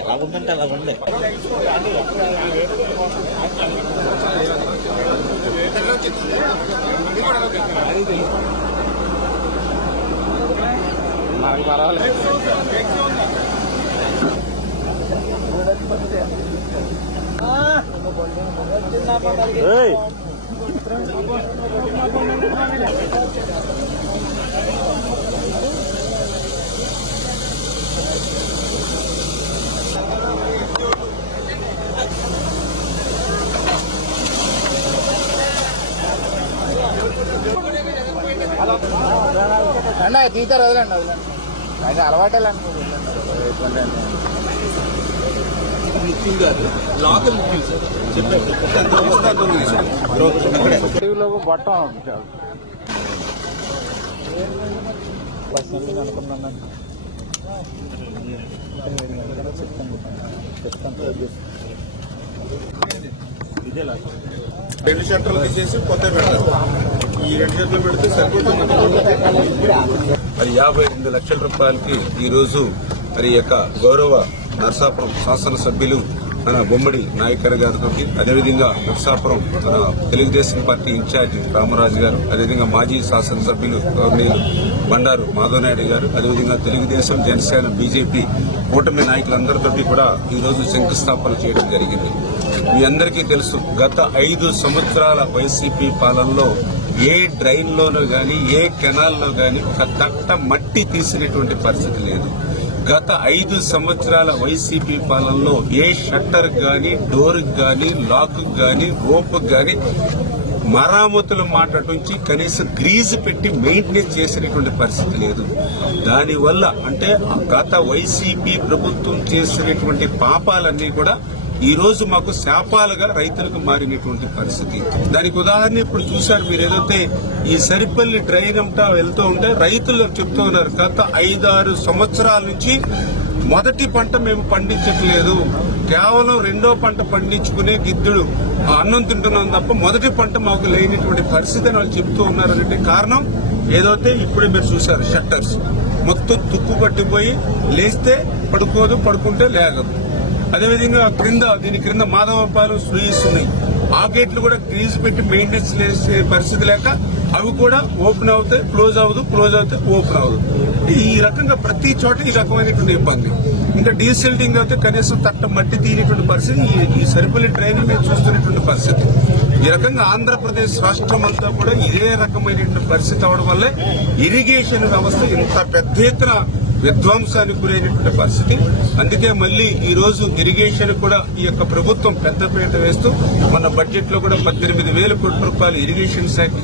ఎలా ఉందంటే అలా ఉంది. అన్న తీతారు వదలండి అది అలవాటే బట్టం రెండు షట్టర్లు తీసేసి కొత్త పెడతారు. ఈ రెండు షట్టర్లు పెడితే సరిపోతుంది. మరి 52 లక్షల రూపాయలకి ఈ రోజు మరి యొక్క గౌరవ నరసాపురం శాసనసభ్యులు మన బొమ్మడి నాయకర్ గారితో, అదేవిధంగా నరసాపురం మన తెలుగుదేశం పార్టీ ఇన్ఛార్జి రామరాజు గారు, అదేవిధంగా మాజీ శాసనసభ్యులు గవర్నర్ బండారు మాధవనాయుడు గారు, అదేవిధంగా తెలుగుదేశం, జనసేన, బీజేపీ కూటమి నాయకులందరితో కూడా ఈ రోజు శంకుస్థాపన చేయడం జరిగింది. మీ అందరికీ తెలుసు, గత 5 సంవత్సరాల వైసీపీ పాలనలో ఏ డ్రైన్ లోనూ గాని, ఏ కెనాల్లో గాని ఒక తట్ట మట్టి తీసినటువంటి పరిస్థితి లేదు. గత 5 సంవత్సరాల వైసీపీ పాలనలో ఏ షట్టర్ గాని, డోర్ గాని, లాక్ గాని, రోప్ గాని మరామతుల మాట నుంచి కనీసం గ్రీజ్ పెట్టి మెయింటెనెన్స్ చేసినటువంటి పరిస్థితి లేదు. దానివల్ల అంటే గత వైసీపీ ప్రభుత్వం చేసినటువంటి పాపాలన్నీ కూడా ఈ రోజు మాకు శాపాలుగా రైతులకు మారినటువంటి పరిస్థితి. దానికి ఉదాహరణ ఇప్పుడు చూశారు మీరు, ఏదైతే ఈ సరిపల్లి డ్రైన్ అంతా వెళ్తూ ఉంటే రైతులు చెప్తూ ఉన్నారు, గత 5-6 సంవత్సరాల నుంచి మొదటి పంట మేము పండించట్లేదు, కేవలం రెండో పంట పండించుకునే గిద్దుడు అన్నం తింటున్నాం తప్ప మొదటి పంట మాకు లేనటువంటి పరిస్థితి అని వాళ్ళు చెప్తూ ఉన్నారంటే కారణం ఏదైతే ఇప్పుడే మీరు చూశారు, షట్టర్స్ మొత్తం తుక్కు పట్టిపోయి లేస్తే పడుకోదు, పడుకుంటే లేగదు. అదేవిధంగా దీని క్రింద మాధవపాలెం స్లూయిస్ ఉన్నాయి, ఆ గేట్లు కూడా గ్రీజ్ పెట్టి మెయింటెనెన్స్ చేసే పరిస్థితి లేక అవి కూడా ఓపెన్ అవుతాయి, క్లోజ్ అవ్వదు, క్లోజ్ అవుతాయి, ఓపెన్ అవ్వదు. ఈ రకంగా ప్రతి చోట ఈ రకమైనటువంటి ఇబ్బంది. ఇంకా డీసెల్టింగ్ అయితే కనీసం తట్ట మట్టి తీయనటువంటి పరిస్థితి ఈ సరిపల్లి డ్రైన్ మేము చూస్తున్నటువంటి పరిస్థితి. ఈ రకంగా ఆంధ్రప్రదేశ్ రాష్ట్రం అంతా కూడా ఇదే రకమైనటువంటి పరిస్థితి అవడం వల్లే ఇరిగేషన్ వ్యవస్థ ఇంత పెద్ద ఎత్తున విధ్వంసానికి గురైనటువంటి పరిస్థితి. అందుకే మళ్లీ ఈ రోజు ఇరిగేషన్ కూడా ఈ యొక్క ప్రభుత్వం పెద్దపీట వేస్తూ మన బడ్జెట్ లో కూడా 18,000 కోట్ల రూపాయలు ఇరిగేషన్ శాఖకి